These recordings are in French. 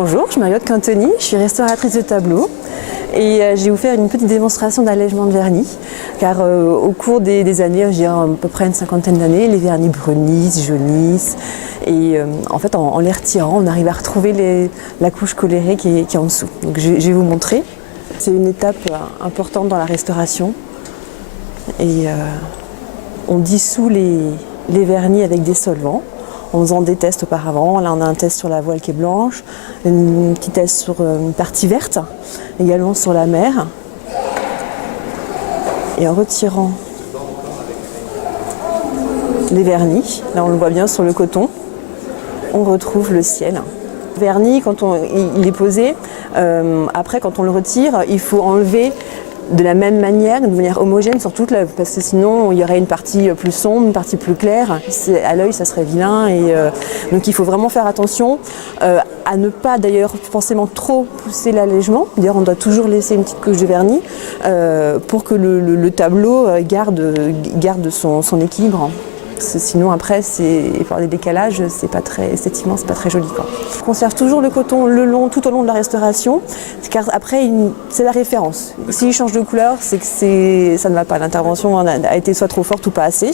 Bonjour, je m'appelle Cantoni, je suis restauratrice de tableaux et je vais vous faire une petite démonstration d'allègement de vernis car au cours des années, je dirais à peu près une cinquantaine d'années, les vernis brunissent, jaunissent et en fait en les retirant, on arrive à retrouver la couche colorée qui est en dessous. Donc je vais vous montrer. C'est une étape importante dans la restauration et on dissout les vernis avec des solvants. En faisant des tests auparavant, là on a un test sur la voile qui est blanche, un petit test sur une partie verte, également sur la mer. Et en retirant les vernis, là on le voit bien sur le coton, on retrouve le ciel. Le vernis, quand il est posé, après quand on le retire, il faut enlever de la même manière, de manière homogène sur toute l'œuvre, parce que sinon il y aurait une partie plus sombre, une partie plus claire. À l'œil, ça serait vilain. Et donc il faut vraiment faire attention à ne pas d'ailleurs forcément trop pousser l'allègement. D'ailleurs, on doit toujours laisser une petite couche de vernis pour que le tableau garde son équilibre. Sinon après, par des décalages, c'est pas très esthétiquement, c'est pas très joli, quoi. On conserve toujours le coton tout au long de la restauration, car après c'est la référence. S'il change de couleur, c'est que ça ne va pas. L'intervention a été soit trop forte ou pas assez,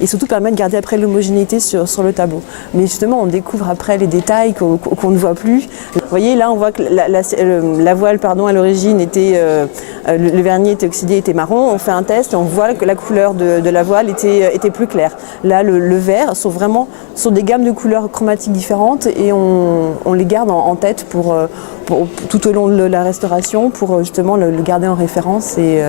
et surtout permet de garder après l'homogénéité sur le tableau. Mais justement, on découvre après les détails qu'on ne voit plus. Vous voyez, là, on voit que la voile, à l'origine était le vernis était oxydé, était marron. On fait un test et on voit que la couleur de la voile était plus claire. Là, le vert sont vraiment sur des gammes de couleurs chromatiques différentes et on les garde en tête pour tout au long de la restauration pour justement le garder en référence et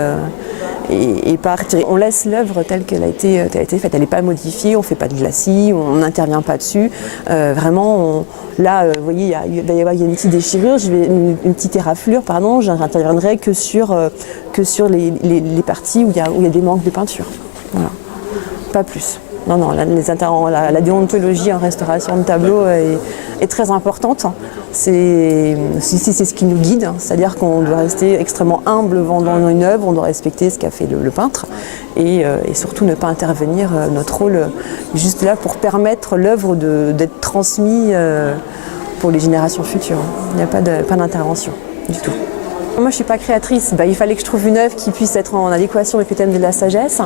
pas retirer. On laisse l'œuvre telle qu'elle a été faite. Elle n'est pas modifiée, on ne fait pas de glacis, on n'intervient pas dessus. Vraiment, là, vous voyez, il va y avoir une petite déchirure, une petite éraflure, pardon. Je n'interviendrai que sur les parties où il y a des manques de peinture. Voilà. Pas plus. Non, la déontologie en restauration de tableau est très importante. C'est ce qui nous guide, c'est-à-dire qu'on doit rester extrêmement humble dans une œuvre, on doit respecter ce qu'a fait le peintre et surtout ne pas intervenir. Notre rôle juste là pour permettre l'œuvre d'être transmise pour les générations futures. Il n'y a pas d'intervention du tout. Moi, je ne suis pas créatrice. Il fallait que je trouve une œuvre qui puisse être en adéquation avec le thème de la sagesse.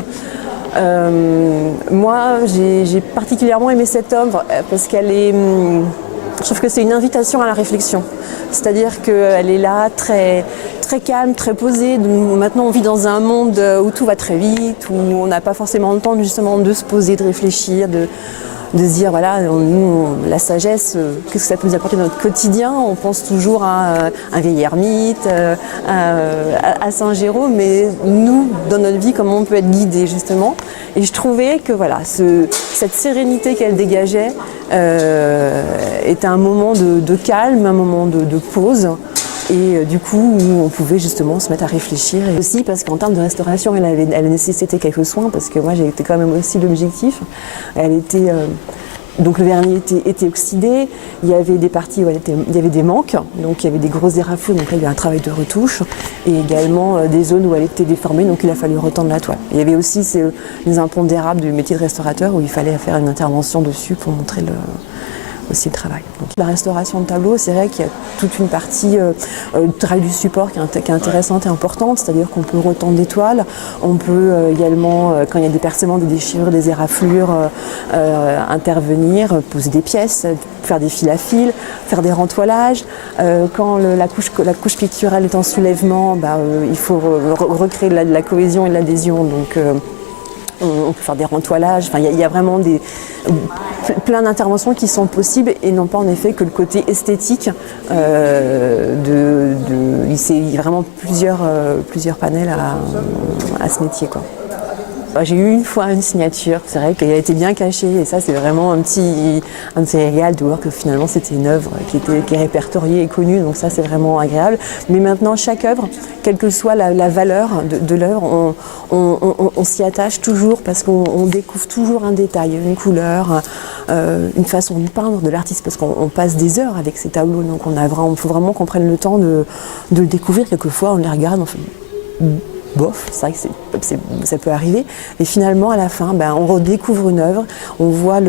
Moi, j'ai particulièrement aimé cette œuvre parce qu'elle est... Je trouve que c'est une invitation à la réflexion. C'est-à-dire qu'elle est là, très, très calme, très posée. Maintenant, on vit dans un monde où tout va très vite, où on n'a pas forcément le temps justement de se poser, de réfléchir, de se dire, voilà, nous, la sagesse, qu'est-ce que ça peut nous apporter dans notre quotidien? On pense toujours à un vieil ermite, à Saint Jérôme, mais nous, dans notre vie, comment on peut être guidé, justement. Et je trouvais que, voilà, cette sérénité qu'elle dégageait était un moment de calme, un moment de pause. Et du coup, on pouvait justement se mettre à réfléchir. Et aussi parce qu'en termes de restauration, elle nécessitait quelques soins, parce que moi, j'ai été quand même aussi l'objectif. Donc le vernis était oxydé, il y avait des parties où il y avait des manques, donc il y avait des grosses éraflures, donc là il y a un travail de retouche, et également des zones où elle était déformée, donc il a fallu retendre la toile. Il y avait aussi les impondérables du métier de restaurateur où il fallait faire une intervention dessus pour montrer aussi le travail. Donc, la restauration de tableau, c'est vrai qu'il y a toute une partie du travail du support qui est intéressante et importante, c'est-à-dire qu'on peut retendre des toiles, on peut également, quand il y a des percements, des déchirures, des éraflures, intervenir, poser des pièces, faire des fils à fil, faire des rentoilages. Quand la couche picturale est en soulèvement, il faut recréer de la cohésion et de l'adhésion. Donc, on peut faire des rentoilages, il y a vraiment plein d'interventions qui sont possibles et non pas en effet que le côté esthétique. Il y a vraiment plusieurs panels à ce métier, quoi. J'ai eu une fois une signature, c'est vrai qu'elle a été bien cachée et ça c'est vraiment un petit régal de voir que finalement c'était une œuvre qui est répertoriée et connue, donc ça c'est vraiment agréable. Mais maintenant chaque œuvre, quelle que soit la valeur de l'œuvre, on s'y attache toujours parce qu'on découvre toujours un détail, une couleur, une façon de peindre de l'artiste parce qu'on passe des heures avec ces tableaux, donc il faut vraiment qu'on prenne le temps de le découvrir. Quelquefois on les regarde, on fait bof, c'est vrai que ça peut arriver. Et finalement, à la fin, on redécouvre une œuvre, on voit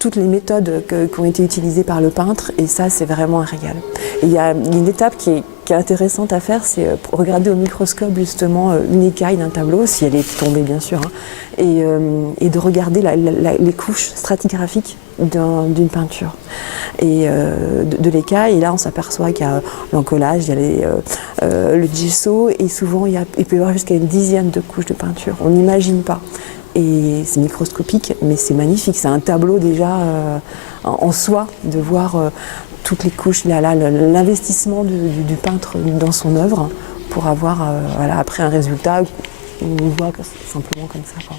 toutes les méthodes qui ont été utilisées par le peintre, et ça c'est vraiment un régal. Et il y a une étape qui est intéressante à faire, c'est regarder au microscope justement une écaille d'un tableau, si elle est tombée bien sûr, hein, et de regarder les couches stratigraphiques d'une peinture et de l'écaille. Et là on s'aperçoit qu'il y a l'encollage, il y a le gesso, et souvent il peut y avoir jusqu'à une dizaine de couches de peinture. On n'imagine pas. Et c'est microscopique, mais c'est magnifique. C'est un tableau déjà en soi, de voir toutes les couches, l'investissement du peintre dans son œuvre pour avoir après un résultat où on voit simplement comme ça, quoi.